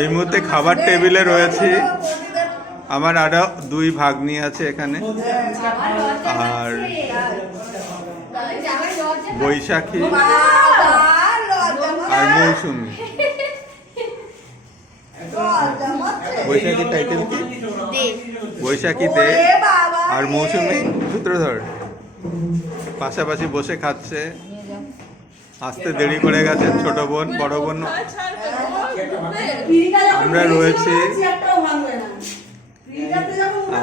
এই মুহূর্তে খাবার টেবিলে রয়েছি। আমার আরো 2 ভাগ্নি আছে এখানে, আর বৈশাখী আর মৌসুমী। বৈশাখী টাইটেল কি? বৈশাখী দে আর মৌসুমী সূত্রধর। পাশাপাশি বসে খাচ্ছে। আসতে দেরি করে গেছে ছোট বোন, বড় বোন। আমরা রয়েছি।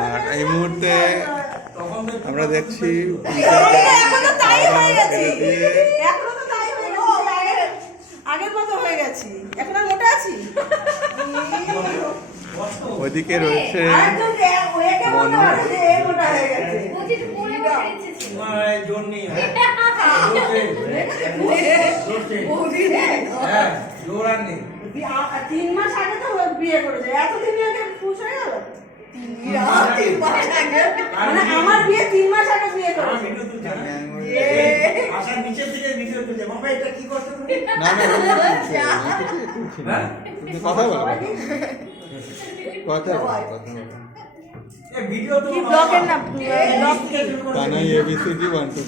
আর এই মুহূর্তে আমরা দেখছি ওদিকে রয়েছে মনু। তিন মাস আগে তো বিয়ে করেছে, এতদিন আগে খুশ হয়ে গেল। মানে আমার বিয়ে 3 মাস আগে বিয়ে করেছে। কথা বলো, কথা কানাই ABCD 1 2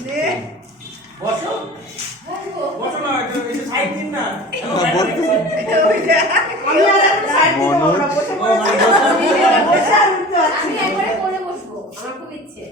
আমি একবারে কোলে বসবো, আমার খুব ইচ্ছে।